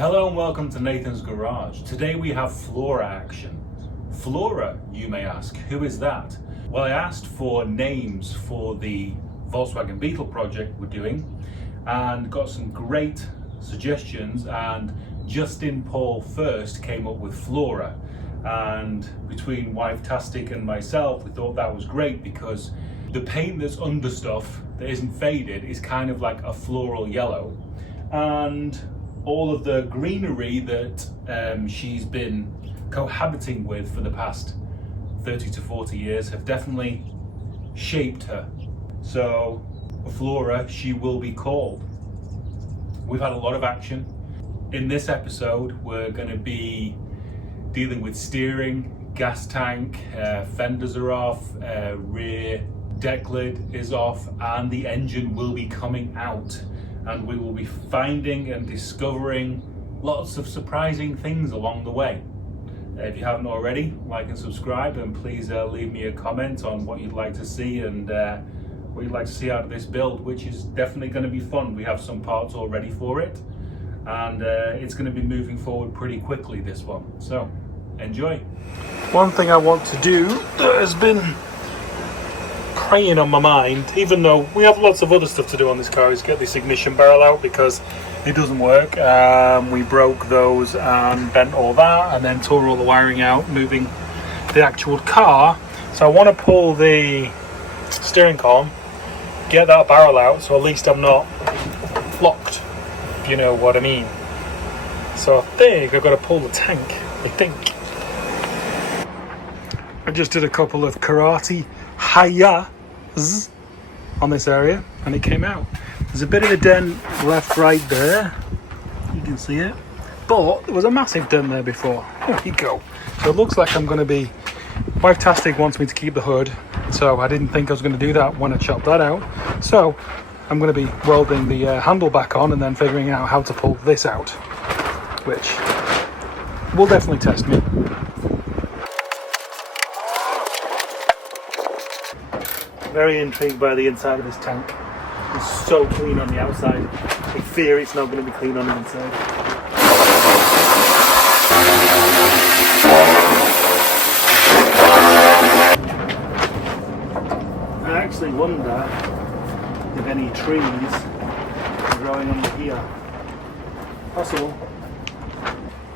Hello and welcome to Nathan's Garage. Today we have Flora action. Flora, you may ask, who is that? Well, I asked for names for the Volkswagen Beetle project we're doing and got some great suggestions, and Justin Paul first came up with Flora, and between Wife-tastic and myself we thought that was great because the paint that's under stuff that isn't faded is kind of like a floral yellow, and all of the greenery that she's been cohabiting with for the past 30 to 40 years have definitely shaped her. So Flora, she will be called. We've had a lot of action. In this episode, we're going to be dealing with steering, gas tank, fenders are off, rear deck lid is off, and the engine will be coming out. And we will be finding and discovering lots of surprising things along the way. If you haven't already, like and subscribe, and please leave me a comment on what you'd like to see and what you'd like to see out of this build, which is definitely going to be fun. We have some parts already for it, and it's going to be moving forward pretty quickly, this one. So enjoy. One thing I want to do that has been preying on my mind, even though we have lots of other stuff to do on this car, is get this ignition barrel out because it doesn't work. We broke those and bent all that and then tore all the wiring out moving the actual car. So I want to pull the steering column, get that barrel out, so at least I'm not locked, if you know what I mean. So I think I've got to pull the tank, I think. I just did a couple of karate hayas on this area and it came out. There's a bit of a dent left right there, you can see it, but there was a massive dent there before. There you go. So it looks like I'm going to be, Wife-tastic wants me to keep the hood, so I didn't think I was going to do that when I chopped that out. So I'm going to be welding the handle back on and then figuring out how to pull this out, which will definitely test me. Very intrigued by the inside of this tank. It's so clean on the outside. I fear it's not going to be clean on the inside. I actually wonder if any trees are growing under here. Possible.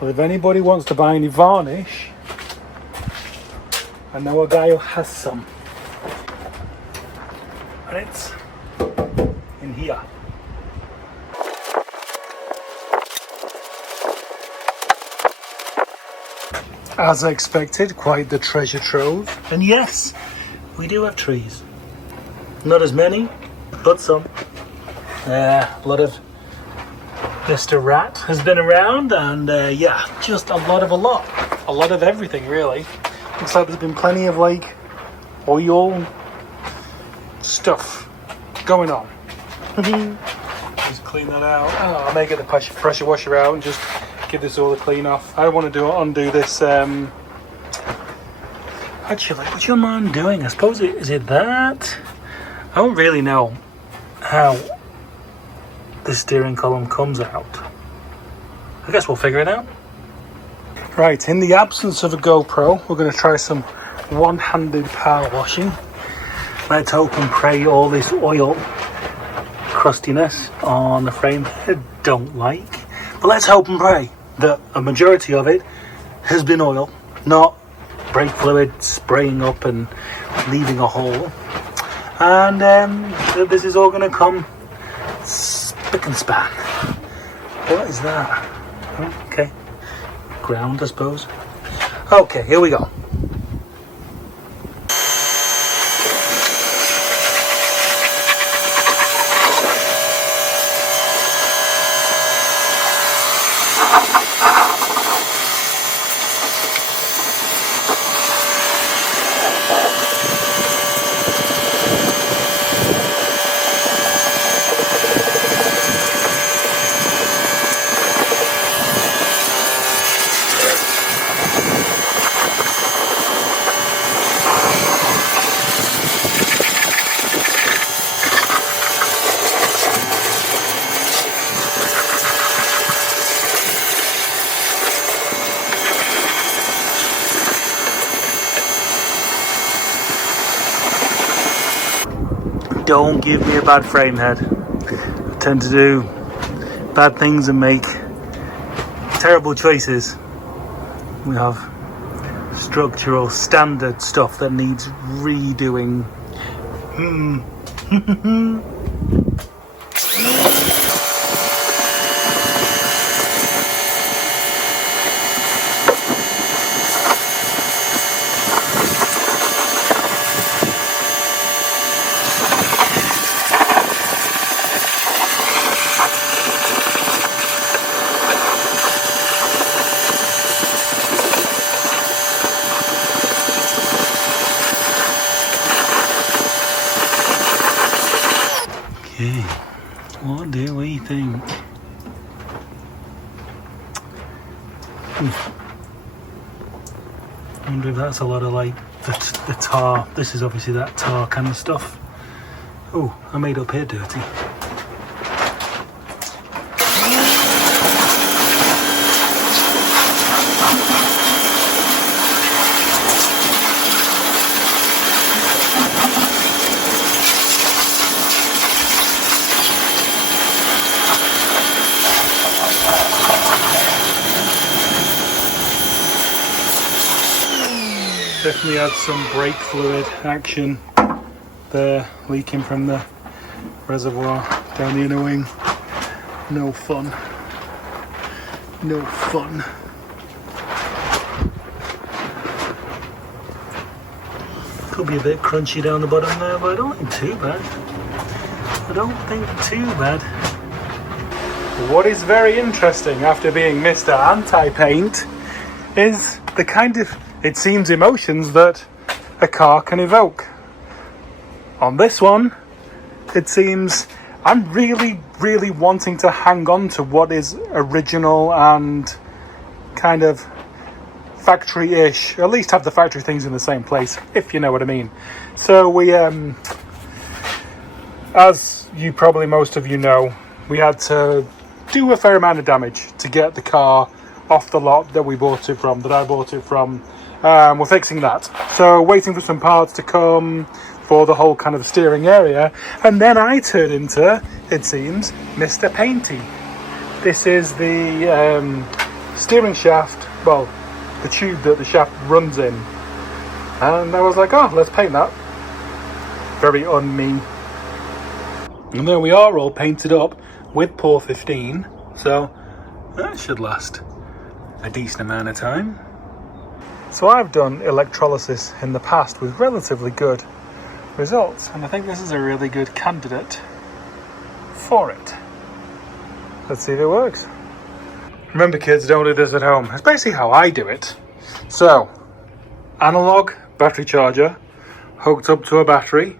Well, if anybody wants to buy any varnish, I know a guy who has some. And it's in here. As expected, quite the treasure trove. And yes, we do have trees. Not as many, but some. A lot of Mr. Rat has been around, and yeah, just a lot of everything really. Looks like there's been plenty of like oil stuff going on. Just clean that out. Oh, I may get the pressure washer out and just give this all a clean off. I want to undo this. Actually, what's your man doing? I suppose is it that? I don't really know how the steering column comes out. I guess we'll figure it out. Right, in the absence of a GoPro, we're going to try some one-handed power washing. Let's hope and pray all this oil crustiness on the frame I don't like. But let's hope and pray that a majority of it has been oil, not brake fluid spraying up and leaving a hole. And this is all going to come spick and span. What is that? Oh, okay. Ground, I suppose. Okay, here we go. Don't give me a bad frame head. I tend to do bad things and make terrible choices. We have structural standard stuff that needs redoing. Okay, what do we think? I wonder if that's a lot of like the tar. This is obviously that tar kind of stuff. Oh, I made up here dirty. Definitely had some brake fluid action there, leaking from the reservoir down the inner wing. No fun. No fun. Could be a bit crunchy down the bottom there, but I don't think too bad. I don't think too bad. What is very interesting after being Mr. Anti-Paint is the kind of, it seems, emotions that a car can evoke. On this one, it seems I'm really wanting to hang on to what is original and kind of factory-ish, at least have the factory things in the same place, if you know what I mean. So we, as you probably most of you know, we had to do a fair amount of damage to get the car off the lot that we bought it from, that I bought it from. We're fixing that. So waiting for some parts to come for the whole kind of steering area. And then I turn into, it seems, Mr. Painty. This is the steering shaft, well, the tube that the shaft runs in. And I was like, oh, let's paint that. Very un-me. And there we are, all painted up with Pour 15. So that should last a decent amount of time. So I've done electrolysis in the past with relatively good results, and I think this is a really good candidate for it. Let's see if it works. Remember kids, don't do this at home. It's basically how I do it. So, analog battery charger hooked up to a battery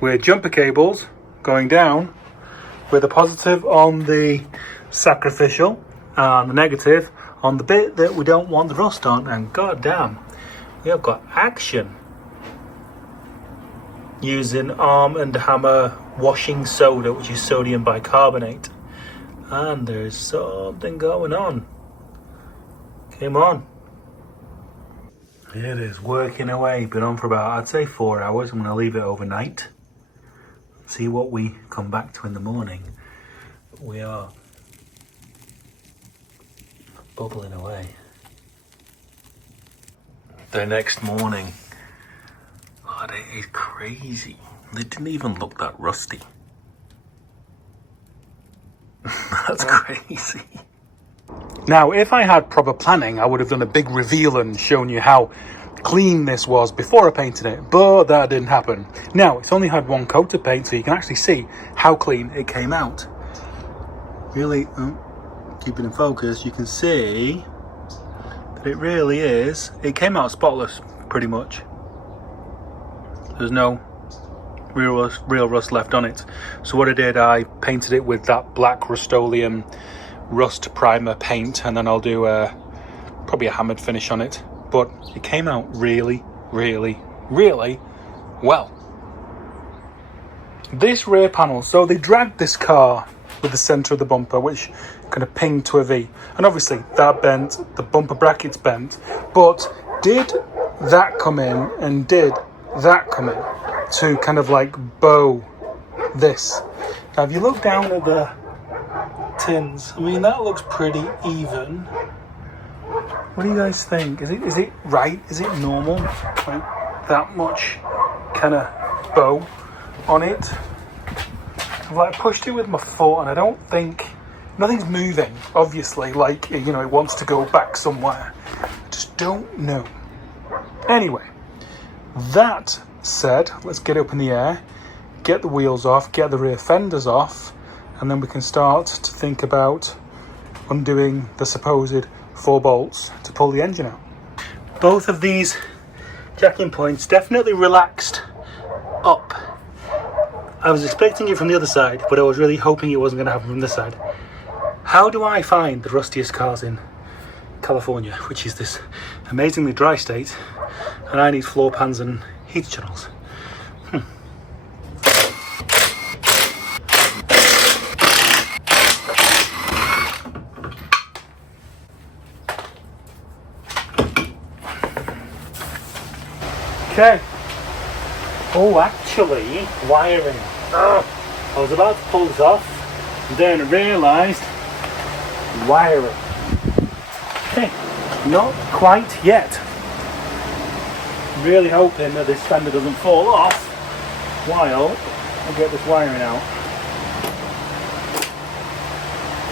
with jumper cables going down with a positive on the sacrificial and the negative on the bit that we don't want the rust on. And goddamn, we have got action using Arm and Hammer washing soda, which is sodium bicarbonate, and there's something going on. Come on. It is working away. Been on for about, I'd say 4 hours. I'm going to leave it overnight, see what we come back to in the morning. We are bubbling away. The next morning, God, it is crazy. They didn't even look that rusty. That's crazy. Now, if I had proper planning, I would have done a big reveal and shown you how clean this was before I painted it, but that didn't happen. Now, it's only had one coat of paint, so you can actually see how clean it came out. Really, keep it in focus, you can see that it really is, it came out spotless, pretty much. There's no real rust left on it. So what I did, I painted it with that black Rust-Oleum rust primer paint, and then I'll do probably a hammered finish on it. But it came out really well. This rear panel, so they dragged this car with the center of the bumper, which kind of pinged to a V, and obviously that bent, the bumper brackets bent, but did that come in and did that come in to kind of like bow this. Now if you look down at the tins, I mean that looks pretty even. What do you guys think? Is it right? Is it normal? Like that much kind of bow on it? I've like pushed it with my foot and I don't think nothing's moving, obviously, like, you know, it wants to go back somewhere. I just don't know. Anyway, that said, let's get up in the air, get the wheels off, get the rear fenders off, and then we can start to think about undoing the supposed 4 bolts to pull the engine out. Both of these jacking points definitely relaxed up. I was expecting it from the other side, but I was really hoping it wasn't going to happen from this side. How do I find the rustiest cars in California, which is this amazingly dry state, and I need floor pans and heat channels? Okay. Oh, actually, wiring. I was about to pull this off, and then I realised wiring. Okay, not quite yet. Really hoping that this fender doesn't fall off while I get this wiring out.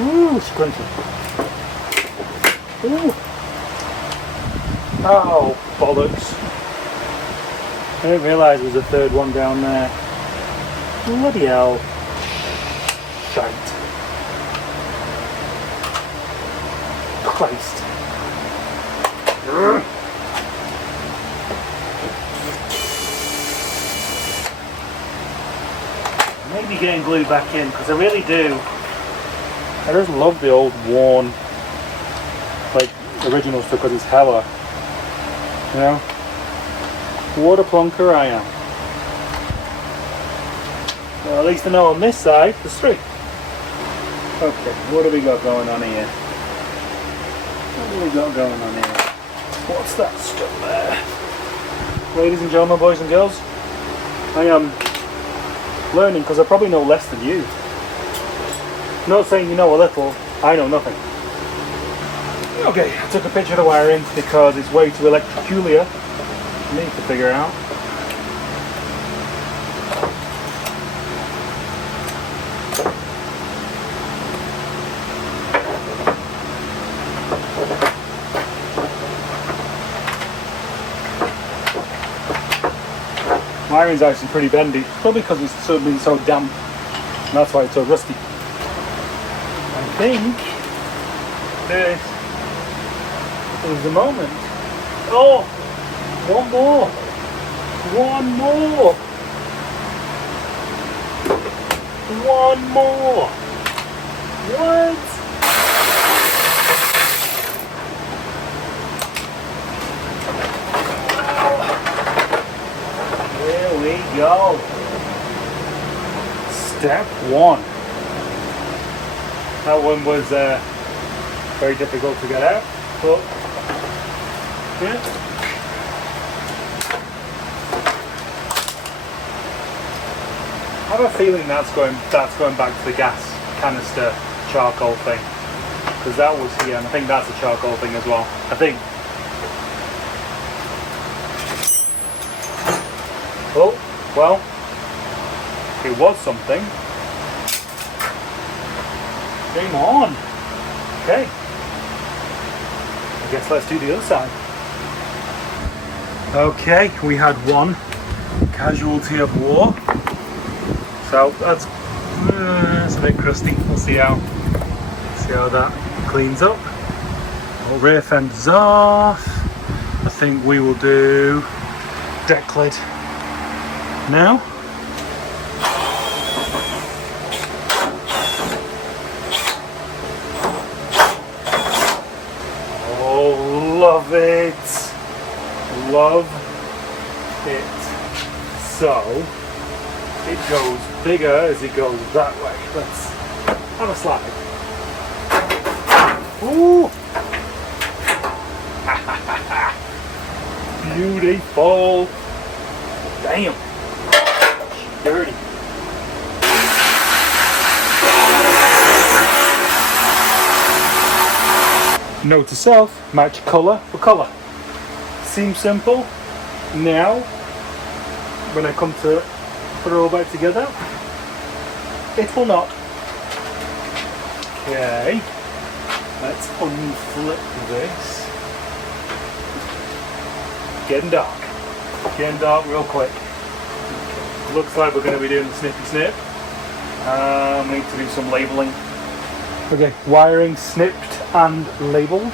Ooh, scrunchy. Ooh. Oh, bollocks. I didn't realise there was a third one down there. Bloody hell. Shite. Christ. Maybe getting glued back in, because I really do. I just love the old worn, like, original stuff because it's hella. You know? What a plonker I am. Well, at least I know on this side there's 3. Okay, what do we got going on here? What do we got going on here? What's that stuff there? Ladies and gentlemen, boys and girls, I am learning because I probably know less than you. Not saying you know a little, I know nothing. Okay, I took a picture of the wiring because it's way too electrocular for me to figure out. Wiring's actually pretty bendy, probably because it's been so damp, and that's why it's so rusty. I think this is the moment. Oh, one more. What? Here we go. Step 1. That one was very difficult to get out, but yeah. I have a feeling that's going back to the gas canister charcoal thing, because that was here, and I think that's a charcoal thing as well. I think. Oh, well, it was something. Game on. Okay. I guess let's do the other side. Okay, we had one casualty of war. So that's a bit crusty. We'll see how that cleans up. Well, rear fenders off. I think we will do deck lid now. Love it. Love it. So it goes bigger as it goes that way. Let's have a slide. Ooh. Beautiful. Damn. Dirty. Note to self, match colour for colour. Seems simple. Now, when I come to put it all back together, it will not. Okay, let's unflip this. Getting dark real quick. Looks like we're going to be doing the snippy snip. We need to do some labelling. Okay, wiring snipped and labelled.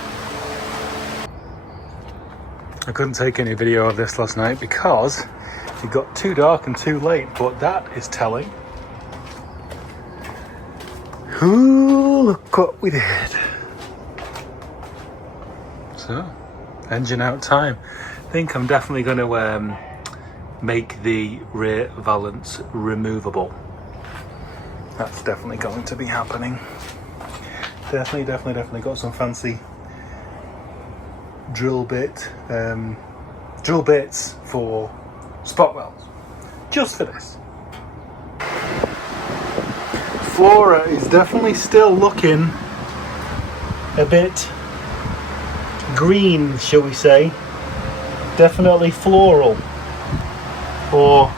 I couldn't take any video of this last night because it got too dark and too late, but that is telling. Ooh, look what we did. So, engine out time. I think I'm definitely going to make the rear valance removable. That's definitely going to be happening. Definitely got some fancy drill bits for spot welds, just for this. Flora is definitely still looking a bit green, shall we say. Definitely floral, or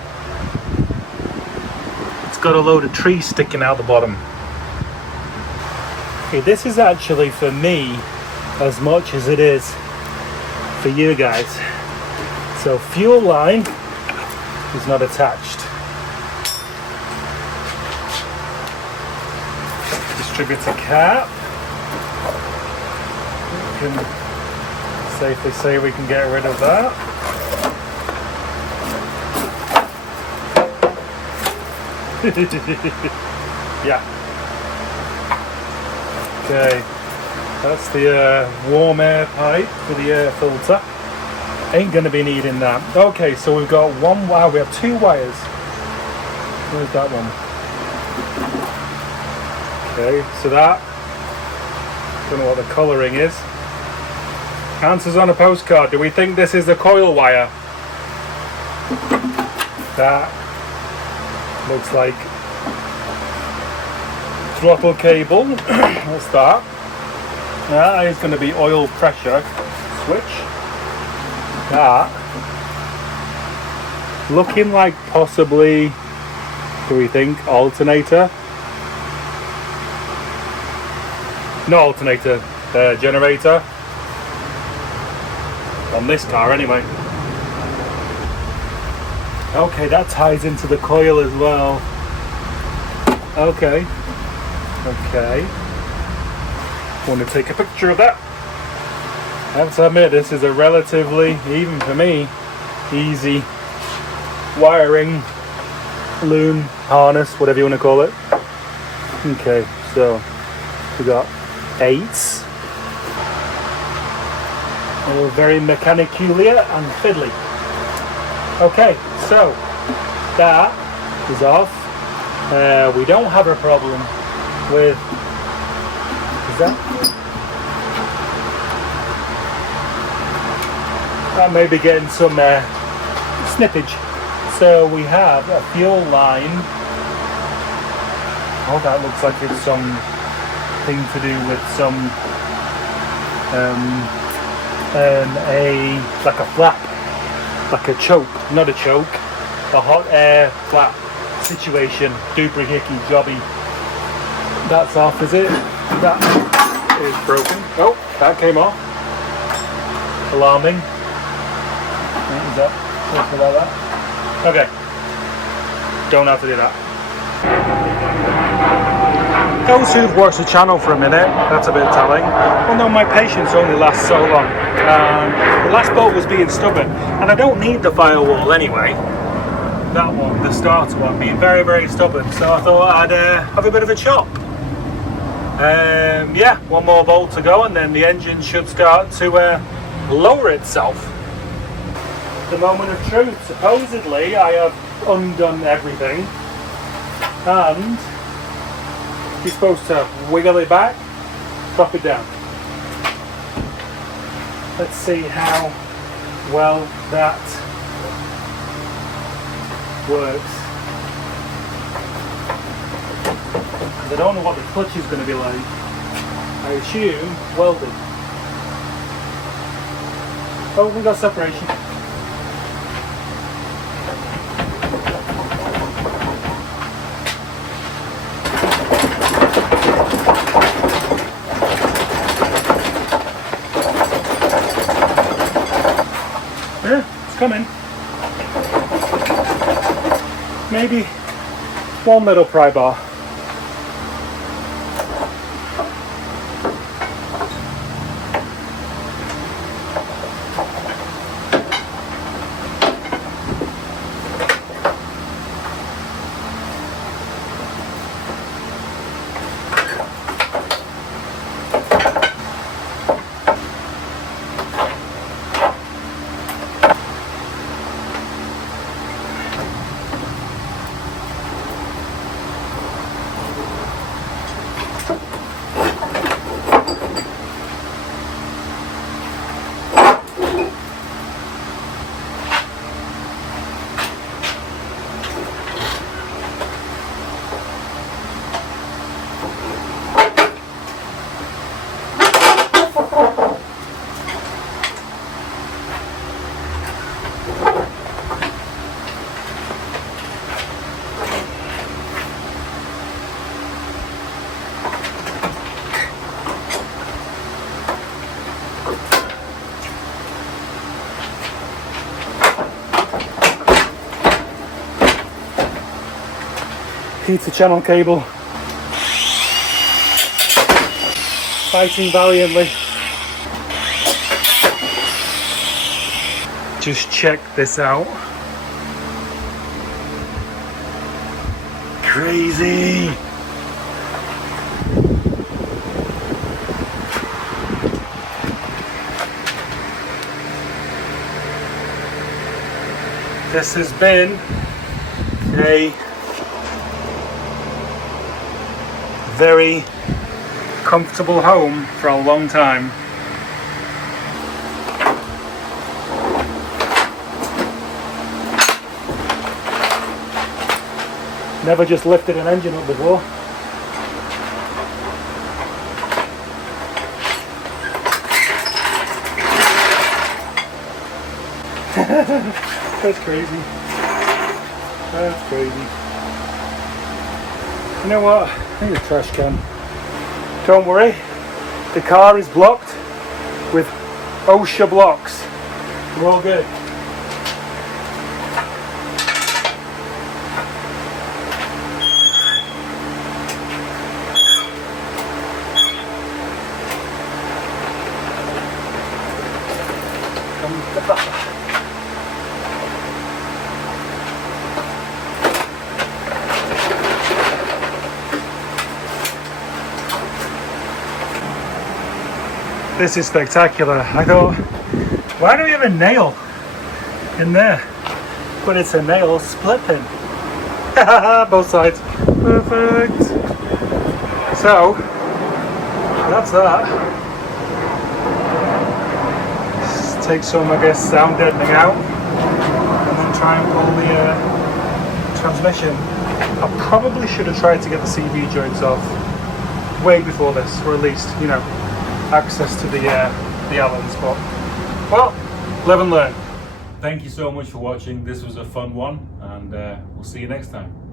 it's got a load of trees sticking out the bottom. Okay, this is actually for me as much as it is for you guys. So fuel line is not attached. Distributor cap. We can safely say we can get rid of that. Yeah. Okay, that's the warm air pipe for the air filter. Ain't gonna be needing that. Okay, so we've got one wire. We have two wires. Where's that one? Okay, so that, don't know what the colouring is. Answers on a postcard. Do we think this is the coil wire? That looks like throttle cable. What's that? That is going to be oil pressure switch. That looking like possibly, do we think, alternator? No alternator, generator. On this car anyway. Okay, that ties into the coil as well. Okay. Want to take a picture of that. I have to admit, this is a relatively, even for me, easy wiring loom harness, whatever you want to call it. Okay, so we got 8s. They're very mechanically and fiddly. Okay, so that is off. We don't have a problem with, is that may be getting some snippage. So we have a fuel line. Oh, that looks like it's something to do with some like a flap, like a choke, not a choke, a hot air flap situation. Doohickey jobby. That's off, is it? That is broken. Oh, that came off. Alarming. Is that something like that? Okay. Don't have to do that. Those who've watched the channel for a minute, that's a bit telling. Well, no, my patience only lasts so long. The last bolt was being stubborn, and I don't need the firewall anyway. That one, the starter one, being very, very stubborn. So I thought I'd have a bit of a chop. Yeah, one more bolt to go, and then the engine should start to lower itself. The moment of truth. Supposedly, I have undone everything, and you're supposed to wiggle it back, drop it down. Let's see how well that works. I don't know what the clutch is going to be like. I assume welded. Oh, we got separation. Yeah, it's coming. Maybe one little pry bar. Heater channel cable, fighting valiantly. Just check this out. Crazy. This has been a very comfortable home for a long time. Never just lifted an engine up before. That's crazy. That's crazy. You know what? I need a trash can. Don't worry, the car is blocked with OSHA blocks. We're all good. This is spectacular. I thought, why do we have a nail in there? But it's a nail split pin. Both sides. Perfect. So, that's that. Just take some, I guess, sound deadening out. And then try and pull the transmission. I probably should have tried to get the CV joints off way before this, or at least, you know, access to the Allens, but well, live and learn. Thank you so much for watching. This was a fun one, and we'll see you next time.